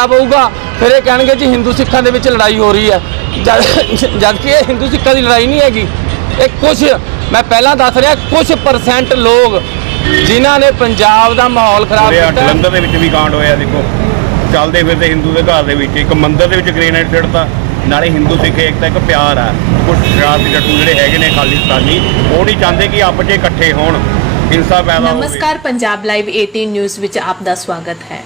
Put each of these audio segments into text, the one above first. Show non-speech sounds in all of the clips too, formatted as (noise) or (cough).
ਖਰਾਬ ਹੋਊਗਾ ਫਿਰ ਇਹ ਕਹਿਣਗੇ ਜੀ ਹਿੰਦੂ ਸਿੱਖਾਂ ਦੇ ਵਿੱਚ ਲੜਾਈ ਹੋ ਰਹੀ ਹੈ। ਜਦ (laughs) ਕਿ ਇਹ ਹਿੰਦੂ ਸਿੱਖਾਂ ਦੀ ਲੜਾਈ ਨਹੀਂ ਹੈਗੀ। ਇਹ ਕੁਝ ਮੈਂ ਪਹਿਲਾਂ ਦੱਸ ਰਿਹਾ ਕੁਝ ਪਰਸੈਂਟ ਲੋਕ ਜਿਨ੍ਹਾਂ ਨੇ ਪੰਜਾਬ ਦਾ ਮਾਹੌਲ ਖਰਾਬ ਕੀਤਾ। ਹੈ। ਜਲੰਧਰ ਦੇ ਵਿੱਚ ਵੀ ਕਾਂਡ ਹੋਇਆ ਦੇਖੋ। ਚੱਲਦੇ ਫਿਰਦੇ ਹਿੰਦੂ ਦੇ ਘਰ ਦੇ ਵਿੱਚ ਇੱਕ ਮੰਦਿਰ ਦੇ ਵਿੱਚ ਗ੍ਰੇਨੇਡ ਸਿੱਟਤਾ। ਨਾਲੇ ਹਿੰਦੂ ਸਿੱਖ ਏਕਤਾ ਇੱਕ ਪਿਆਰ ਆ। ਕੁਝ ਸ਼ਰਾਰਤੀ ਜੱਟੂ ਜਿਹੜੇ ਹੈਗੇ ਨੇ ਖਾਲਿਸਤਾਨੀ ਉਹ ਨਹੀਂ ਚਾਹੁੰਦੇ ਕਿ ਆਪਸ 'ਚ ਇਕੱਠੇ ਹੋਣ। ਹਿੰਸਾ ਪੈਦਾ ਹੋਵੇ। ਨਮਸਕਾਰ ਪੰਜਾਬ ਲਾਈਵ 18 ਨਿਊਜ਼ ਵਿੱਚ ਆਪ ਦਾ ਸਵਾਗਤ ਹੈ।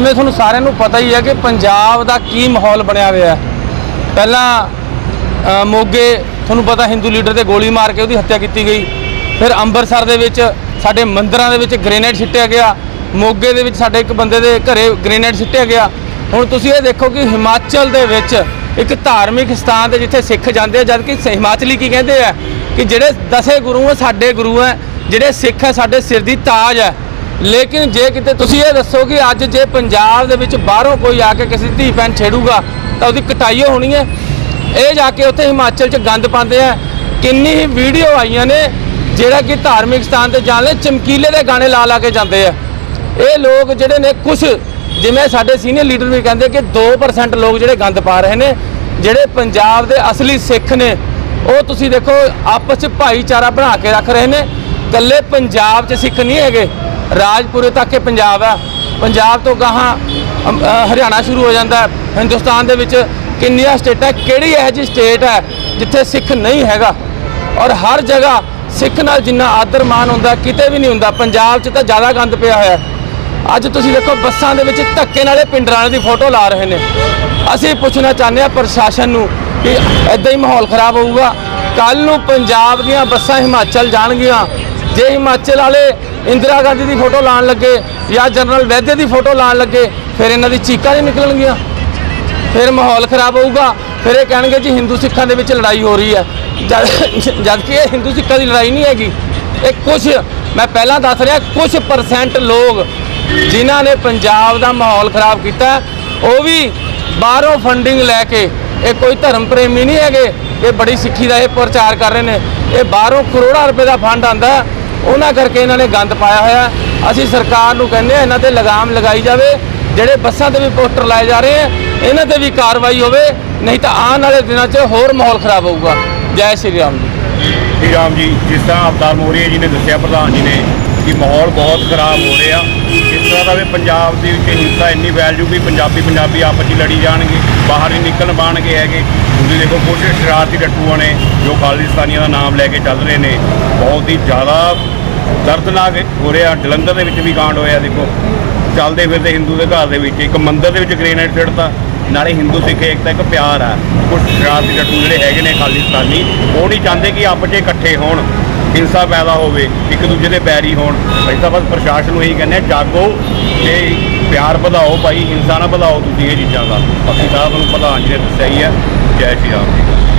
ਜਿਵੇਂ ਤੁਹਾਨੂੰ ਸਾਰਿਆਂ ਨੂੰ ਪਤਾ ਹੀ ਹੈ ਕਿ ਪੰਜਾਬ ਦਾ ਕੀ ਮਾਹੌਲ ਬਣਿਆ ਹੋਇਆ ਹੈ। ਪਹਿਲਾਂ ਮੋਗੇ, ਤੁਹਾਨੂੰ ਪਤਾ ਹਿੰਦੂ ਲੀਡਰ ਤੇ ਗੋਲੀ ਮਾਰ ਕੇ ਉਹਦੀ ਹੱਤਿਆ ਕੀਤੀ ਗਈ। ਫਿਰ ਅੰਮ੍ਰਿਤਸਰ ਦੇ ਵਿੱਚ ਸਾਡੇ ਮੰਦਰਾਂ ਦੇ ਵਿੱਚ ਗ੍ਰੇਨੇਡ ਸਿੱਟਿਆ ਗਿਆ। ਮੋਗੇ ਦੇ ਵਿੱਚ ਸਾਡੇ ਇੱਕ ਬੰਦੇ ਦੇ ਘਰੇ ਗ੍ਰੇਨੇਡ ਸਿੱਟਿਆ ਗਿਆ। ਹੁਣ ਤੁਸੀਂ ਇਹ ਦੇਖੋ ਕਿ ਹਿਮਾਚਲ ਦੇ ਵਿੱਚ ਇੱਕ ਧਾਰਮਿਕ ਸਥਾਨ ਤੇ ਜਿੱਥੇ ਸਿੱਖ ਜਾਂਦੇ ਆ ਜਦ ਕਿ ਸ- ਹਿਮਾਚਲੀ ਕੀ ਕਹਿੰਦੇ ਆ ਕਿ ਜਿਹੜੇ ਦਸੇ ਗੁਰੂ ਆ, ਸਾਡੇ ਗੁਰੂ ਆ, ਜਿਹੜੇ ਸਿੱਖ ਆ, ਸਾਡੇ ਸਿਰ ਦੀ ਤਾਜ ਹੈ ਲੇਕਿਨ ਜੇ ਕਿਤੇ ਤੁਸੀਂ ਇਹ ਦੱਸੋ ਕਿ ਅੱਜ ਜੇ ਪੰਜਾਬ ਦੇ ਵਿੱਚ ਬਾਹਰੋਂ ਕੋਈ ਆ ਕੇ ਕਿਸੇ ਦੀ ਧੀ ਭੈਣ ਛੇੜੂਗਾ, ਤਾਂ ਉਹਦੀ ਕਟਾਈ ਓ ਹੋਣੀ ਹੈ। ਇਹ ਜਾ ਕੇ ਉੱਥੇ ਹਿਮਾਚਲ 'ਚ ਗੰਦ ਪਾਉਂਦੇ ਆ। ਕਿੰਨੀ ਹੀ ਵੀਡੀਓ ਆਈਆਂ ਨੇ, ਜਿਹੜਾ ਕਿ ਧਾਰਮਿਕ ਸਥਾਨ ਤੇ ਜਾਣ ਲਈ ਚਮਕੀਲੇ ਦੇ ਗਾਣੇ ਲਾ ਲਾ ਕੇ ਜਾਂਦੇ ਆ। ਇਹ ਲੋਕ ਜਿਹੜੇ ਨੇ ਕੁਝ ਜਿਵੇਂ ਸਾਡੇ ਸੀਨੀਅਰ ਲੀਡਰ ਵੀ ਕਹਿੰਦੇ ਕਿ 2% ਲੋਕ ਜਿਹੜੇ ਗੰਦ ਪਾ ਰਹੇ ਨੇ, ਜਿਹੜੇ ਪੰਜਾਬ ਦੇ ਅਸਲੀ ਸਿੱਖ ਨੇ, ਉਹ ਤੁਸੀਂ ਦੇਖੋ ਆਪਸ 'ਚ ਭਾਈਚਾਰਾ ਬਣਾ ਕੇ ਰੱਖ ਰਹੇ ਨੇ। ਕੱਲੇ ਪੰਜਾਬ 'ਚ ਸਿੱਖ ਨਹੀਂ ਹੈਗੇ। ਰਾਜਪੁਰੇ ਤੱਕ ਇਹ ਪੰਜਾਬ ਹੈ ਪੰਜਾਬ ਤੋਂ ਗਾਹਾਂ ਹਰਿਆਣਾ ਸ਼ੁਰੂ ਹੋ ਜਾਂਦਾ ਹਿੰਦੁਸਤਾਨ ਦੇ ਵਿੱਚ ਕਿੰਨੀਆਂ ਸਟੇਟਾਂ, ਕਿਹੜੀ ਇਹੋ ਜਿਹੀ ਸਟੇਟ ਹੈ ਜਿੱਥੇ ਸਿੱਖ ਨਹੀਂ ਹੈਗਾ? ਔਰ ਹਰ ਜਗ੍ਹਾ ਸਿੱਖ ਨਾਲ ਜਿੰਨਾ ਆਦਰ ਮਾਨ ਹੁੰਦਾ, ਕਿਤੇ ਵੀ ਨਹੀਂ ਹੁੰਦਾ, ਪੰਜਾਬ 'ਚ ਤਾਂ ਜ਼ਿਆਦਾ ਗੰਦ ਪਿਆ ਹੋਇਆ ਅੱਜ ਤੁਸੀਂ ਦੇਖੋ, ਬੱਸਾਂ ਦੇ ਵਿੱਚ ਧੱਕੇ ਨਾਲੇ ਪਿੰਡਰਾਂ ਦੀ ਫੋਟੋ ਲਾ ਰਹੇ ਨੇ। ਅਸੀਂ ਪੁੱਛਣਾ ਚਾਹੁੰਦੇ ਹਾਂ ਪ੍ਰਸ਼ਾਸਨ ਨੂੰ ਕਿ ਐਦਾਂ ਹੀ ਮਾਹੌਲ ਖਰਾਬ ਹੋਊਗਾ। ਕੱਲ ਨੂੰ ਪੰਜਾਬ ਦੀਆਂ ਬੱਸਾਂ ਹਿਮਾਚਲ ਜਾਣਗੀਆਂ। ਜੇ ਹਿਮਾਚਲ ਵਾਲੇ ਇੰਦਰਾ ਗਾਂਧੀ ਦੀ ਫੋਟੋ ਲਾਣ ਲੱਗੇ ਜਾਂ ਜਨਰਲ ਵੈਦੇ ਦੀ ਫੋਟੋ ਲਾਣ ਲੱਗੇ, ਫਿਰ ਇਹਨਾਂ ਦੀ ਚੀਕਾਂ ਨਹੀਂ ਨਿਕਲਣਗੀਆਂ। ਫਿਰ ਮਾਹੌਲ ਖਰਾਬ ਹੋਊਗਾ, ਫਿਰ ਇਹ ਕਹਿਣਗੇ ਜੀ ਹਿੰਦੂ ਸਿੱਖਾਂ ਦੇ ਵਿੱਚ ਲੜਾਈ ਹੋ ਰਹੀ ਹੈ। ਜਦ (laughs) ਜਦ ਕਿ ਇਹ ਹਿੰਦੂ ਸਿੱਖਾਂ ਦੀ ਲੜਾਈ ਨਹੀਂ ਹੈਗੀ। ਇਹ ਕੁਝ ਮੈਂ ਪਹਿਲਾਂ ਦੱਸ ਰਿਹਾ ਕੁਝ ਪਰਸੈਂਟ ਲੋਕ ਜਿਨ੍ਹਾਂ ਨੇ ਪੰਜਾਬ ਦਾ ਮਾਹੌਲ ਖਰਾਬ ਕੀਤਾ, ਉਹ ਵੀ ਬਾਹਰੋਂ ਫੰਡਿੰਗ ਲੈ ਕੇ, ਇਹ ਕੋਈ ਧਰਮ ਪ੍ਰੇਮੀ ਨਹੀਂ ਹੈਗੇ, ਇਹ ਬੜੀ ਸਿੱਖੀ ਦਾ ਇਹ ਪ੍ਰਚਾਰ ਕਰ ਰਹੇ ਨੇ। ਇਹ ਬਾਹਰੋਂ ਕਰੋੜਾਂ ਰੁਪਏ ਦਾ ਫੰਡ ਆਂਦਾ ਉਹਨਾਂ ਕਰਕੇ ਇਹਨਾਂ ਨੇ ਗੰਦ ਪਾਇਆ ਹੋਇਆ। ਅਸੀਂ ਸਰਕਾਰ ਨੂੰ ਕਹਿੰਦੇ ਆ ਇਹਨਾਂ ਤੇ ਲਗਾਮ ਲਗਾਈ ਜਾਵੇ। ਜਿਹੜੇ ਬੱਸਾਂ ਤੇ ਵੀ ਪੋਸਟਰ ਲਾਏ ਜਾ ਰਹੇ ਆ ਇਹਨਾਂ ਤੇ ਵੀ ਕਾਰਵਾਈ ਹੋਵੇ, ਨਹੀਂ ਤਾਂ ਆਉਣ ਵਾਲੇ ਦਿਨਾਂ 'ਚ ਹੋਰ ਮਾਹੌਲ ਖਰਾਬ ਹੋਊਗਾ। ਜੈ ਸ਼੍ਰੀ ਰਾਮ ਜੀ। ਸ਼੍ਰੀ ਰਾਮ ਜੀ, ਜਿਸ ਤਰ੍ਹਾਂ ਅਵਤਾਰ ਮੋਰੀਆ ਜੀ ਨੇ ਦੱਸਿਆ, ਪ੍ਰਧਾਨ ਜੀ ਨੇ, ਕਿ ਮਾਹੌਲ ਬਹੁਤ ਖਰਾਬ ਹੋ ਰਿਹਾ। ਇਸ ਵੀ ਪੰਜਾਬ ਦੇ ਵਿੱਚ ਹਿੰਸਾ ਇੰਨੀ ਵੈਲਿਊ ਵੀ ਪੰਜਾਬੀ ਪੰਜਾਬੀ ਆਪਸ 'ਚ ਲੜੀ ਜਾਣਗੇ, ਬਾਹਰ ਹੀ ਨਿਕਲਣ ਬਾਣਗੇ ਹੈਗੇ। ਤੁਸੀਂ ਦੇਖੋ ਕੁਝ ਸ਼ਰਾਰਤੀ ਡੱਟੂਆਂ ਨੇ ਜੋ ਖਾਲਿਸਤਾਨੀਆਂ ਦਾ ਨਾਮ ਲੈ ਕੇ ਚੱਲ ਰਹੇ ਨੇ, ਬਹੁਤ ਹੀ ਜ਼ਿਆਦਾ ਦਰਦਨਾਕ ਹੋ ਰਿਹਾ। ਜਲੰਧਰ ਦੇ ਵਿੱਚ ਵੀ ਕਾਂਡ ਹੋਇਆ, ਦੇਖੋ। ਚੱਲਦੇ ਫਿਰਦੇ ਹਿੰਦੂ ਦੇ ਘਰ ਦੇ ਵਿੱਚ, ਇੱਕ ਮੰਦਿਰ ਦੇ ਵਿੱਚ ਗ੍ਰੇਨੇਡ ਸਿੱਟਤਾ, ਨਾਲੇ ਹਿੰਦੂ ਸਿੱਖ ਏਕਤਾ ਇੱਕ ਪਿਆਰ ਆ। ਕੁਝ ਸ਼ਰਾਰਤੀ ਡੱਟੂ ਜਿਹੜੇ ਹੈਗੇ ਨੇ ਖਾਲਿਸਤਾਨੀ, ਉਹ ਨਹੀਂ ਚਾਹੁੰਦੇ ਕਿ ਆਪਸ 'ਚ ਇਕੱਠੇ ਹੋਣ। ਹਿੰਸਾ ਪੈਦਾ ਹੋਵੇ, ਇੱਕ ਦੂਜੇ ਦੇ ਪੈਰੀ ਹੋਣ। ਅਸੀਂ ਤਾਂ ਬਸ ਪ੍ਰਸ਼ਾਸਨ ਨੂੰ ਇਹੀ ਕਹਿੰਦੇ ਆ ਜਾਗੋ ਤੇ ਪਿਆਰ ਵਧਾਓ ਭਾਈ, ਹਿੰਸਾ ਨਾ ਵਧਾਓ ਤੁਸੀਂ ਇਹ ਚੀਜ਼ਾਂ ਦਾ। ਬਾਕੀ ਸਾਰਾ ਤੁਹਾਨੂੰ ਪ੍ਰਧਾਨ ਜੀ ਨੇ ਦੱਸਿਆ ਹੀ ਹੈ। ਜੈ ਸ਼੍ਰੀ ਰਾਮ ਜੀ।